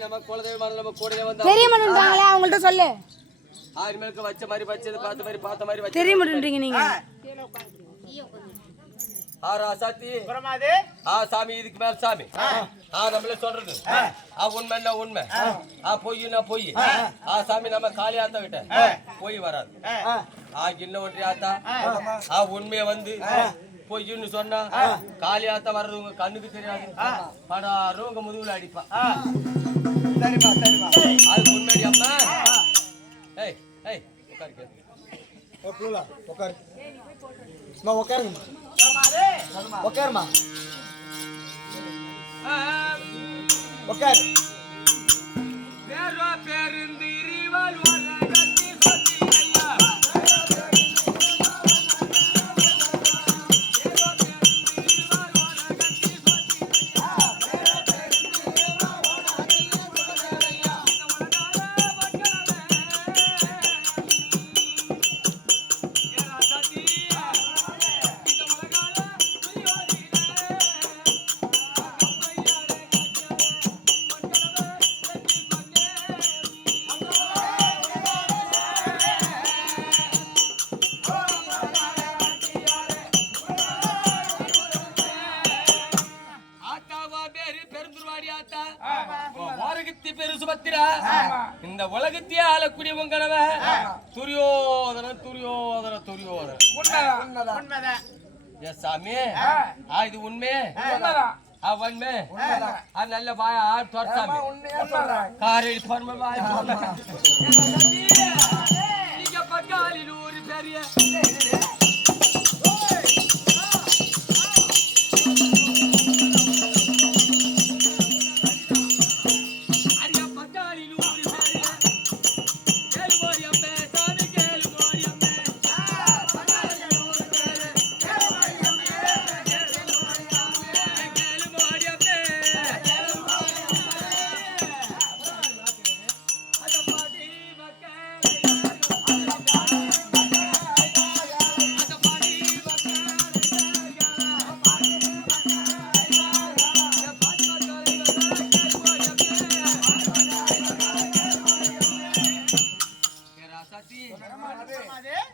நம்ம குலதெய்வம் நம்ம கூடவே வந்தா தெரிய மாட்டேன்றாங்களே அவங்கள்ட்ட சொல்லு. ஆறு மேலுக்கு வச்ச மாதிரி வச்சது பார்த்த மாதிரி பார்த்த மாதிரி வச்ச தெரிய மாட்டேன்றீங்க நீங்க. ஆ. ராசாத்தி. பிரமாதே ஆ சாமி இதுக்கு மேல சாமி. ஆ. நம்மளே சொல்றது. ஆ. உண்மைன்னா உண்மை ஆ. பொய்னா பொய் ஆ. சாமி நம்ம காளி ஆத்தா கிட்ட பொய் வராது. ஆ. இன்னும் ஒன்றி ஆத்தா ஆ. உண்மையை வந்து பொய்ன்னு சொன்னா காளி ஆத்தா வர்றது உங்க கண்ணுக்கு தெரியாது. படாரும் உங்க முதுகுல அடிப்பா. சரிப்பா சரிப்பா. அது உண்மைடி அம்மா ஏய் ஏய் உட்காரு கேளு. ஓ புள்ளா உட்காரு. உட்காருங்கம்மா. உட்காருமா உட்காரு. பேரோ உலகத்தையே ஆளக்கூடிய உங்கனவ துரியோதன துரியோதன துரியோதன உண்மைதான். ஏ சாமி ஆ. இது உண்மை? உண்மை ஆ நல்ல வாய ஆ தொட சாமி. காரடி பர்ம வாய நீங்க பக்காலில் ஒரு பெரிய.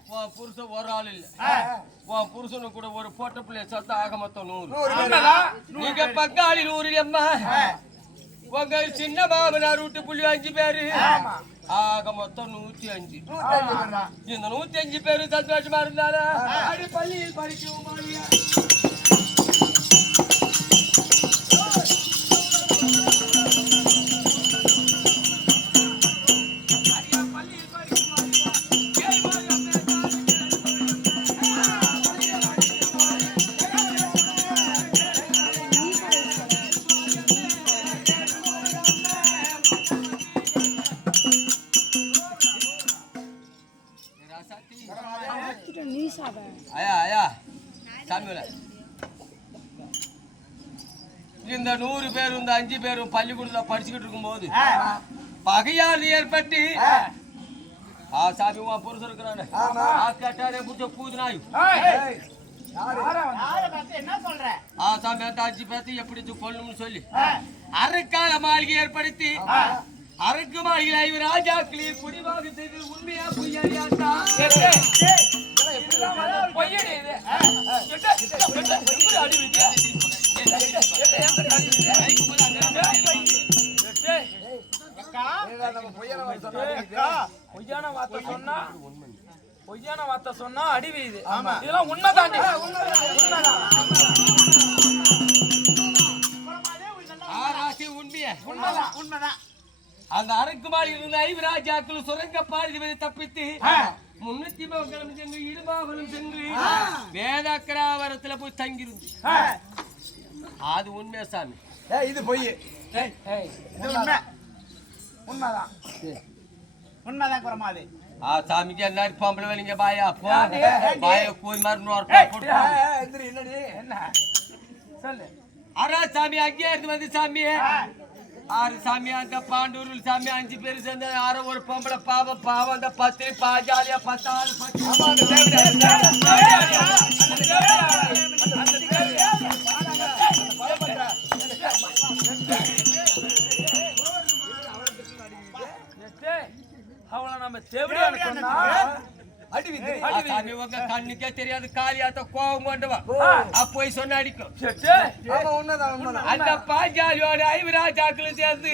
உன் புருஷன் ஒரு ஆள் இல்ல. உன் புருஷனு கூட ஒரு போட்ட பிள்ளை சத்த ஆக மொத்தம் நூறு நீங்க பங்காளி நூறு அம்மா உங்க சின்ன மாமனார் வீட்டு புள்ளி அஞ்சு பேரு. ஆக மொத்தம் நூத்தி அஞ்சு. இந்த நூத்தி அஞ்சு பேரு சந்தோஷமா இருந்தால அடி நூறு பேரும் இந்த அஞ்சு பேரும் பள்ளிக்கூடத்துல படிச்சுக்கிட்டு இருக்கும்போது பகையால் ஏற்பட்டு ஆ. சாமி உன் புருஷன் இருக்கிறானே. ஆ புடிச்ச சொல்ற? ஆ சாமி அந்த அஞ்சு பேர்த்து எப்படி கொல்லணும்னு சொல்லி. அரைக்கால மாளிகை ஏற்படுத்தி அரக்கு மாளிகை ஐவர் ராஜாக்களே குடிவாக செய்து உண்மையா பொய்யாடியாத்தா பொய்யடி இது. பொய்யான வார்த்தை சொன்னா பொய்யான வார்த்தை சொன்னா அடி வீது இதெல்லாம் உண்மைதாண்டி உண்மைதான் ஆராசி உண்மையா. உண்மைதான் உண்மைதான் அந்த அரக்கு மாளிகையில் இருந்த ஐவர் ராஜாக்கள் சுரங்க பாதி தப்பித்து முன்னூத்தி மங்கலம் சென்று இடுபாவனம் சென்று வேதாக்கராவரத்துல போய் தங்கியிருந்து. அது உண்மையா சாமி. இது பொய். உண்மைதான். உண்மைதான் குரமாது. ஆ சாமிக்கு என்ன பொம்பளை பாயா போ. பாய கோய் மாதிரி நோர் போட்டு என்னடி? என்ன? சொல்லு. அரா சாமி அங்கே இருந்து வந்து சாமி. ஆறு சாமி அந்த பாண்டூர் சாமி அஞ்சு பேர் சேர்ந்து ஆறு ஒரு பொம்பளை பாவம் பாவம் அந்த பத்து பாஜாலியா பத்தாறு பத்து. நம்ம தேவடியான்னு சொன்னா கண்ணுக்கே தெரியாது காலியாத்த கோவம் கொண்டு வா. ஆ, போய் சொன்ன அடிக்கும். அந்த பாஞ்சாலியோட ஐவராஜாக்கள் சேர்ந்து.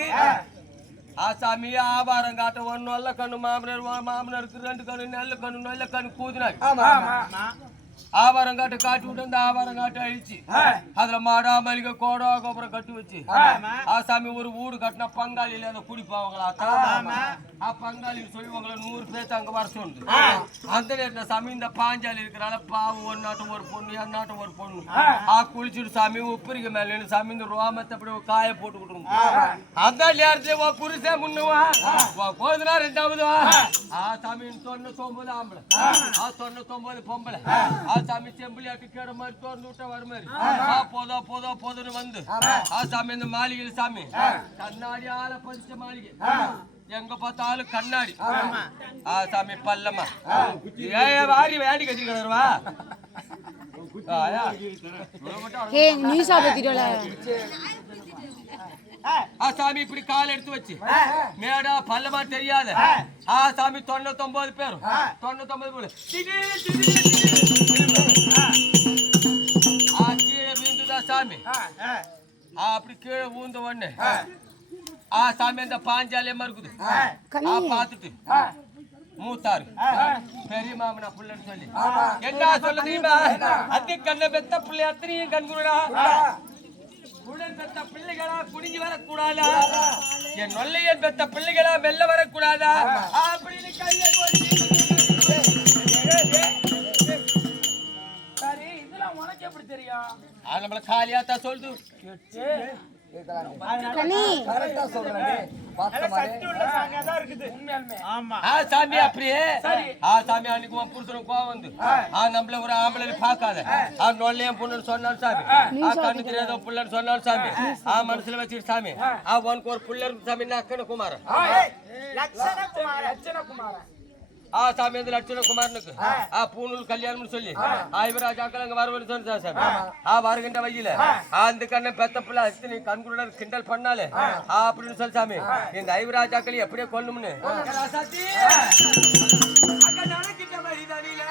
ஆ. சாமி ஆபாரம் காட்ட ஒன்னு நல்ல கண்ணு மாமனார் மாமனாருக்கு ரெண்டு கண்ணு நல்ல கண்ணு நல்ல கண்ணு கூதினாங்க ஆபாரம் காட்டு காட்டி விட்டு அந்த ஆபாரம் காட்டு அழிச்சு. அதுல மாடா மளிகை கோடா கோபுரம் கட்டி வச்சு. ஆ. சாமி ஒரு வீடு கட்டினா பங்காளியில அந்த குடிப்பாங்களா? ஆ பங்காளி சொல்லி உங்களை நூறு பேர்த்து அங்க வர சொல்லுது. அந்த நேரத்துல சாமி இந்த பாஞ்சாலி இருக்கிறனால பாவம் ஒரு நாட்டம் ஒரு பொண்ணு என் நாட்டம் ஒரு பொண்ணு. ஆ. குளிச்சுட்டு சாமி உப்பரிக்க மேல சாமி இந்த ரோமத்தை அப்படி காய போட்டு விட்டுருங்க. அந்த நேரத்துல உன் புருஷன் முன்னுவா. கோதுனா ரெண்டாவது வா ஆ. சாமி தொண்ணூத்தி ஒன்பது ஆம்பளை. ஆ. தொண்ணூத்தி ஒன்பது பொம்பளை. ஆ சாமி செம்பிளியாட்டு கேட மாதிரி விட்டா வர மாதிரி. போதோ போதோ போதுன்னு வந்து. ஆ. சாமி இந்த மாளிகையில் சாமி. கண்ணாடி ஆள பதிச்ச மாளிகை. எங்க பார்த்தாலும் கண்ணாடி. ஆ. சாமி பல்லம்மா. ஏ வாரி வேண்டி பத்திட்டோல ஆ சாமி இப்படி கால் எடுத்து வச்சு. மேடா பல்லமா தெரியாத. ஆ. சாமி தொண்ணூத்தொன்பது பேர் தொண்ணூத்தொன்பது பேர். திடீர், திடீர், திடீர். ஆ கீழே விழுந்துதா சாமி ஆ அப்படி கீழே ஊந்த உடனே ஆ சாமி அந்த பாஞ்சாலே மறுக்குது ஆ பார்த்துட்டு மூத்தாரு பெரிய மாமனா புள்ளன்னு சொல்லி என்ன சொல்ல தெரியுமா அத்தி கண்ண பெத்த பிள்ளை அத்தனையும் கண்குருடா உடன் பெத்த பிள்ளைகளா குடிஞ்சு வரக்கூடாதா என் நொல்லையன் பெத்த பிள்ளைகளா மெல்ல வரக்கூடாதா அப்படின்னு கையை நம்மள காலியா தான் சொல்லுது. சாமி அப்படியே. ஆ சாமி அன்னைக்கு உன் புருஷனுக்கு கோவம் வந்து. ஆ. நம்மள ஒரு ஆம்பளை பார்க்காத. ஆ. நொல்லையன் பொண்ணுன்னு சொன்னாலும் சாமி. ஆ. கண்ணு தெரியாத புள்ளன்னு சொன்னாலும் சாமி. ஆ. மனசுல வச்சுட்டு சாமி. ஆ. உனக்கு ஒரு புள்ள இருக்கு சாமி குமாரன். லட்சணகுமாரன் ஆ சாமி வந்து லட்சுமண குமாரனுக்கு. ஆ. பூணூல் கல்யாணம்னு சொல்லி. ஆ. இவராஜ் அக்கல் அங்க வருவன்னு சொன்னா சாமி ஆ. வருகின்ற வழியில. ஆ. அந்த கண்ணை பெத்த பிள்ளை அத்தனை கண்குருடன் கிண்டல் பண்ணாலே. ஆ. அப்படின்னு சொல்லி சாமி. இந்த ஐவராஜ் அக்களி எப்படியே கொல்லும்னு. நடக்கின்ற வழிதானில